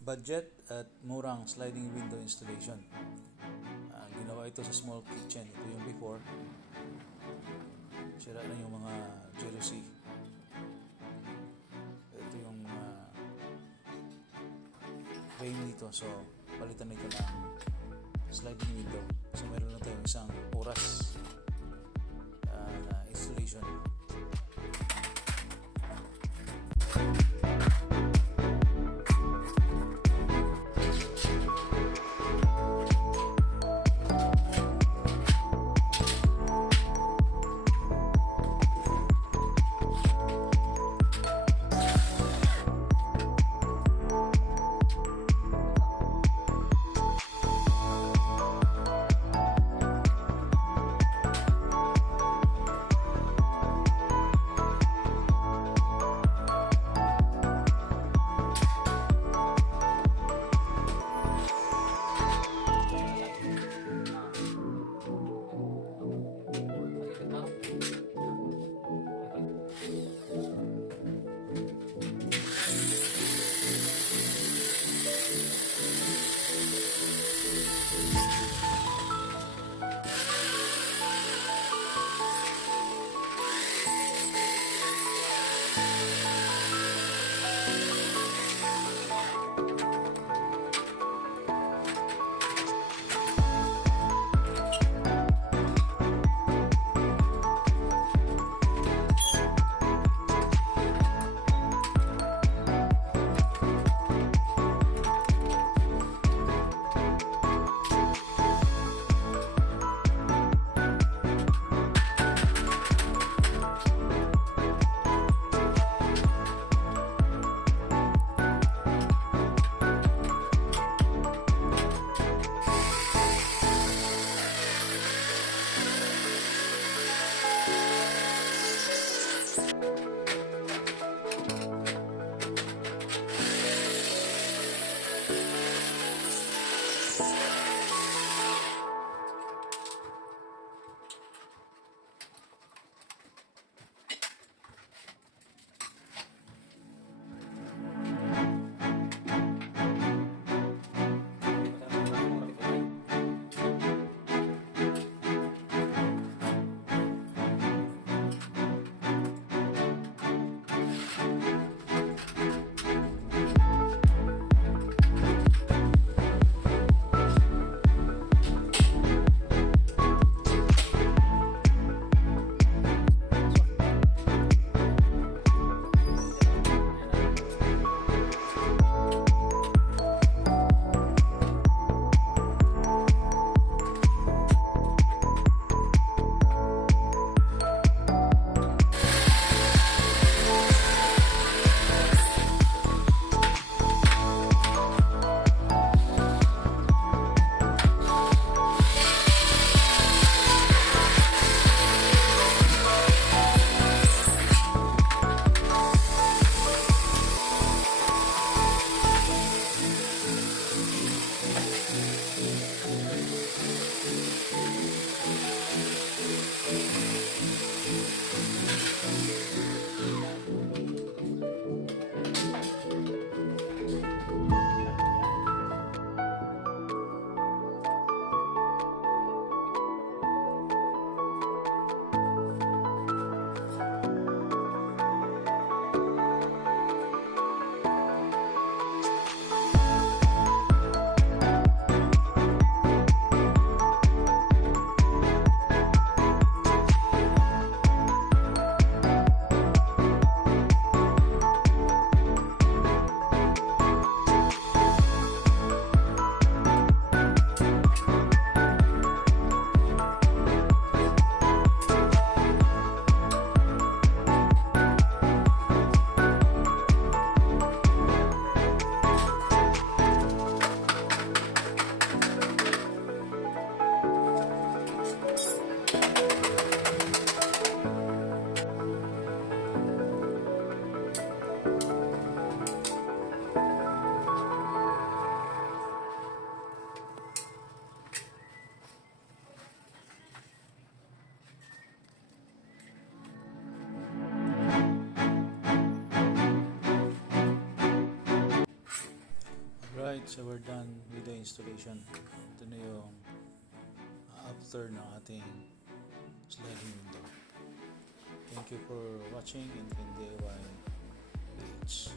Budget at murang sliding window installation. Ginawa ito sa small kitchen. Ito yung before. Sira na yung mga jealousy. Ito yung frame nito. So, palitan nito ng sliding window. So, meron lang tayong isang oras na installation. Alright, so we're done with the installation. Ito na yung after ng ating sliding window. Thank you for watching and DIY page.